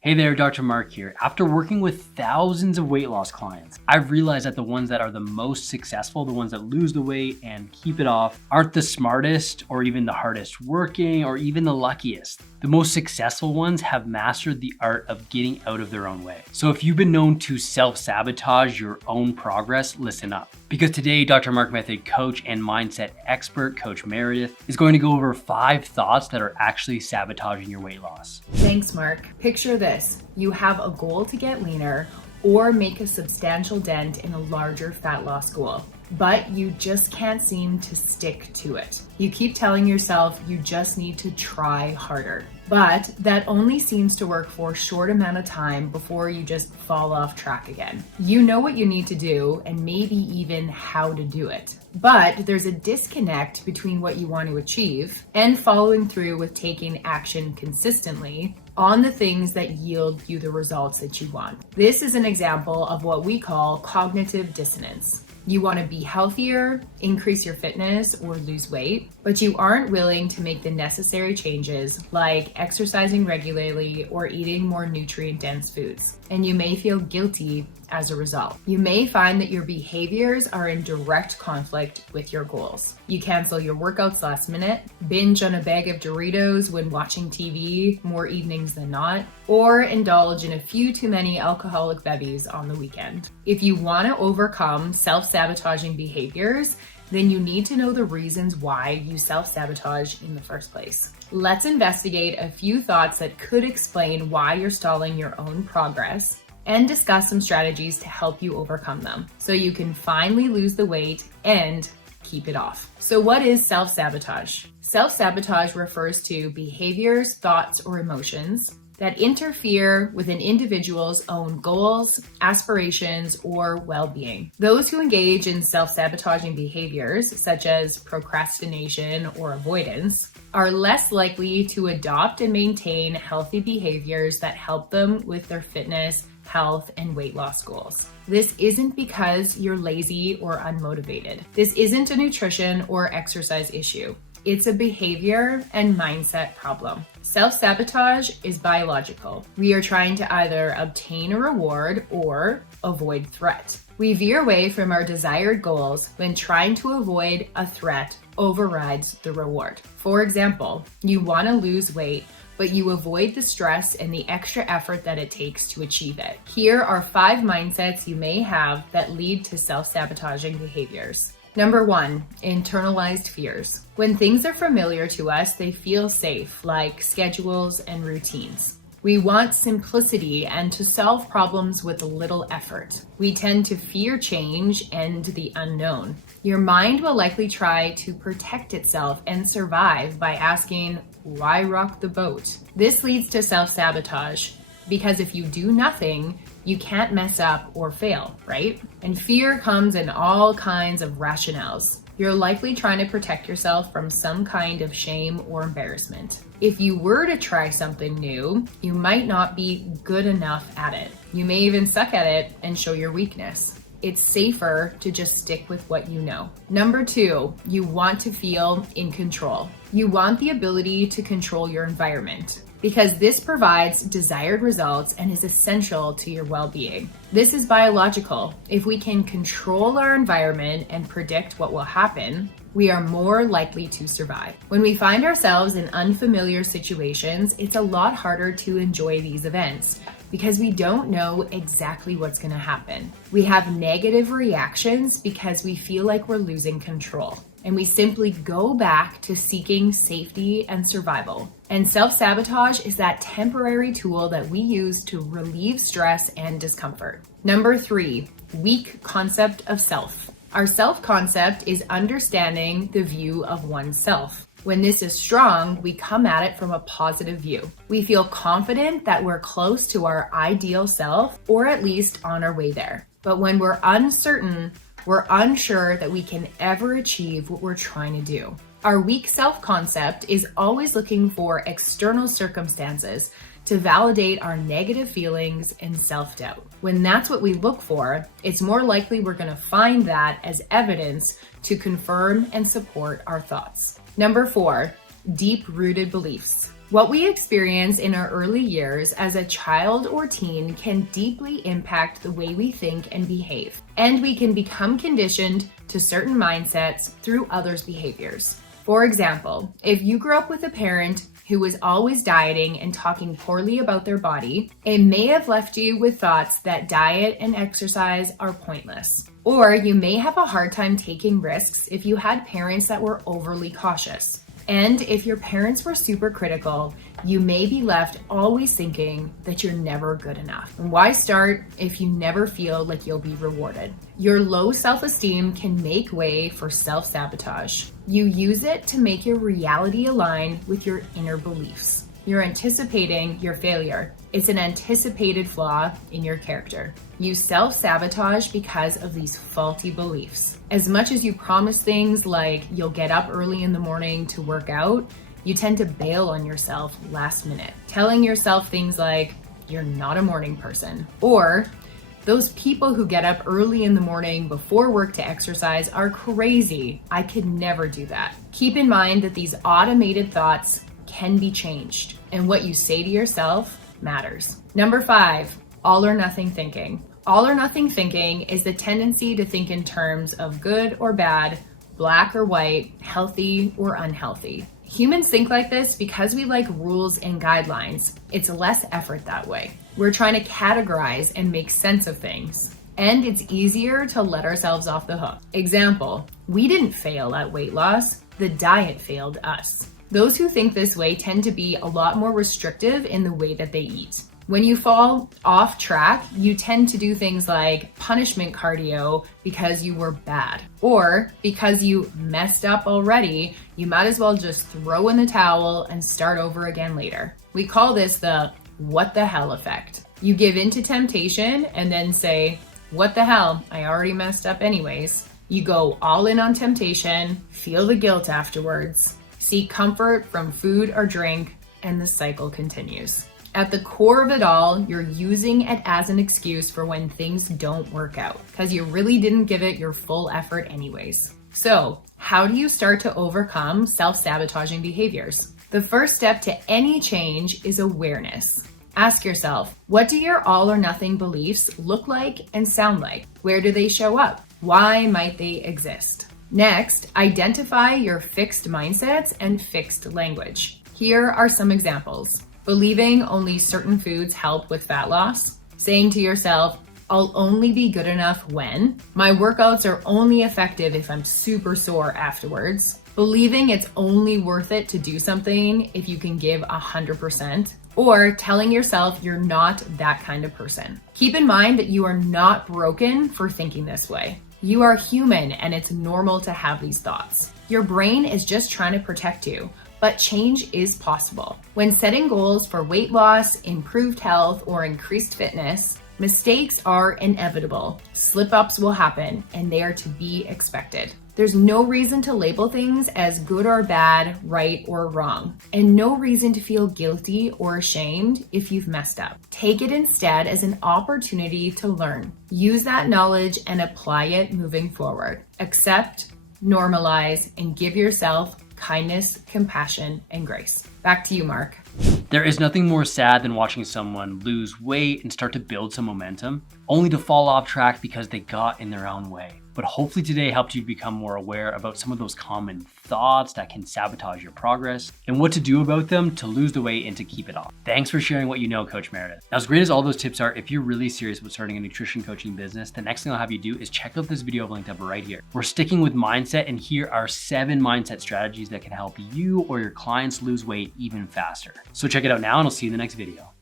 Hey there, Dr. Mark here. After working with thousands of weight loss clients, I've realized that the ones that are the most successful, the ones that lose the weight and keep it off, aren't the smartest or even the hardest working or even the luckiest. The most successful ones have mastered the art of getting out of their own way. So if you've been known to self-sabotage your own progress, listen up. Because today, Dr. Mark Method coach and mindset expert, Coach Meredith, is going to go over 5 thoughts that are actually sabotaging your weight loss. Thanks, Mark. Picture this. You have a goal to get leaner or make a substantial dent in a larger fat loss goal, but you just can't seem to stick to it. You keep telling yourself you just need to try harder, but that only seems to work for a short amount of time before you just fall off track again. You know what you need to do and maybe even how to do it, but there's a disconnect between what you want to achieve and following through with taking action consistently on the things that yield you the results that you want. This is an example of what we call cognitive dissonance. You want to be healthier, increase your fitness, or lose weight, but you aren't willing to make the necessary changes like exercising regularly or eating more nutrient-dense foods. And you may feel guilty as a result. You may find that your behaviors are in direct conflict with your goals. You cancel your workouts last minute, binge on a bag of Doritos when watching TV more evenings than not, or indulge in a few too many alcoholic bevies on the weekend. If you want to overcome self-sabotaging behaviors, then you need to know the reasons why you self-sabotage in the first place. Let's investigate a few thoughts that could explain why you're stalling your own progress and discuss some strategies to help you overcome them so you can finally lose the weight and keep it off. So what is self-sabotage? Self-sabotage refers to behaviors, thoughts, or emotions that interfere with an individual's own goals, aspirations, or well-being. Those who engage in self-sabotaging behaviors, such as procrastination or avoidance, are less likely to adopt and maintain healthy behaviors that help them with their fitness, health, and weight loss goals. This isn't because you're lazy or unmotivated. This isn't a nutrition or exercise issue. It's a behavior and mindset problem. Self-sabotage is biological. We are trying to either obtain a reward or avoid threat. We veer away from our desired goals when trying to avoid a threat overrides the reward. For example, you want to lose weight, but you avoid the stress and the extra effort that it takes to achieve it. Here are 5 mindsets you may have that lead to self-sabotaging behaviors. Number 1, internalized fears. When things are familiar to us, they feel safe, like schedules and routines. We want simplicity and to solve problems with little effort. We tend to fear change and the unknown. Your mind will likely try to protect itself and survive by asking, why rock the boat? This leads to self-sabotage because if you do nothing, you can't mess up or fail, right? And fear comes in all kinds of rationales. You're likely trying to protect yourself from some kind of shame or embarrassment. If you were to try something new, you might not be good enough at it. You may even suck at it and show your weakness. It's safer to just stick with what you know. Number 2, you want to feel in control. You want the ability to control your environment because this provides desired results and is essential to your well-being. This is biological. If we can control our environment and predict what will happen, we are more likely to survive. When we find ourselves in unfamiliar situations, it's a lot harder to enjoy these events because we don't know exactly what's going to happen. We have negative reactions because we feel like we're losing control. And we simply go back to seeking safety and survival. And self-sabotage is that temporary tool that we use to relieve stress and discomfort. Number 3, weak concept of self. Our self-concept is understanding the view of oneself. When this is strong, we come at it from a positive view. We feel confident that we're close to our ideal self, or at least on our way there. But when we're uncertain, we're unsure that we can ever achieve what we're trying to do. Our weak self-concept is always looking for external circumstances to validate our negative feelings and self-doubt. When that's what we look for, it's more likely we're going to find that as evidence to confirm and support our thoughts. Number 4, deep-rooted beliefs. What we experience in our early years as a child or teen can deeply impact the way we think and behave, and we can become conditioned to certain mindsets through others' behaviors. For example, if you grew up with a parent who was always dieting and talking poorly about their body, it may have left you with thoughts that diet and exercise are pointless. Or you may have a hard time taking risks if you had parents that were overly cautious. And if your parents were super critical, you may be left always thinking that you're never good enough. And why start if you never feel like you'll be rewarded? Your low self-esteem can make way for self-sabotage. You use it to make your reality align with your inner beliefs. You're anticipating your failure. It's an anticipated flaw in your character. You self-sabotage because of these faulty beliefs. As much as you promise things like you'll get up early in the morning to work out, you tend to bail on yourself last minute, telling yourself things like, you're not a morning person, or those people who get up early in the morning before work to exercise are crazy. I could never do that. Keep in mind that these automated thoughts can be changed, and what you say to yourself matters. Number 5, all or nothing thinking. All or nothing thinking is the tendency to think in terms of good or bad, black or white, healthy or unhealthy. Humans think like this because we like rules and guidelines. It's less effort that way. We're trying to categorize and make sense of things, and it's easier to let ourselves off the hook. Example, we didn't fail at weight loss, the diet failed us. Those who think this way tend to be a lot more restrictive in the way that they eat. When you fall off track, you tend to do things like punishment cardio because you were bad, or because you messed up already, you might as well just throw in the towel and start over again later. We call this the what the hell effect. You give in to temptation and then say, what the hell, I already messed up anyways. You go all in on temptation, feel the guilt afterwards, seek comfort from food or drink, and the cycle continues. At the core of it all, you're using it as an excuse for when things don't work out, because you really didn't give it your full effort anyways. So, how do you start to overcome self-sabotaging behaviors? The first step to any change is awareness. Ask yourself, what do your all or nothing beliefs look like and sound like? Where do they show up? Why might they exist? Next, identify your fixed mindsets and fixed language. Here are some examples. Believing only certain foods help with fat loss. Saying to yourself, I'll only be good enough when. My workouts are only effective if I'm super sore afterwards. Believing it's only worth it to do something if you can give 100%. Or telling yourself you're not that kind of person. Keep in mind that you are not broken for thinking this way. You are human and it's normal to have these thoughts. Your brain is just trying to protect you. But change is possible. When setting goals for weight loss, improved health, or increased fitness, mistakes are inevitable. Slip-ups will happen, and they are to be expected. There's no reason to label things as good or bad, right or wrong, and no reason to feel guilty or ashamed if you've messed up. Take it instead as an opportunity to learn. Use that knowledge and apply it moving forward. Accept, normalize, and give yourself kindness, compassion, and grace. Back to you, Mark. There is nothing more sad than watching someone lose weight and start to build some momentum, only to fall off track because they got in their own way. But hopefully today helped you become more aware about some of those common thoughts that can sabotage your progress and what to do about them to lose the weight and to keep it off. Thanks for sharing what you know, Coach Meredith. Now, as great as all those tips are, if you're really serious about starting a nutrition coaching business, the next thing I'll have you do is check out this video I've linked up right here. We're sticking with mindset, and here are 7 mindset strategies that can help you or your clients lose weight even faster. So check it out now, and I'll see you in the next video.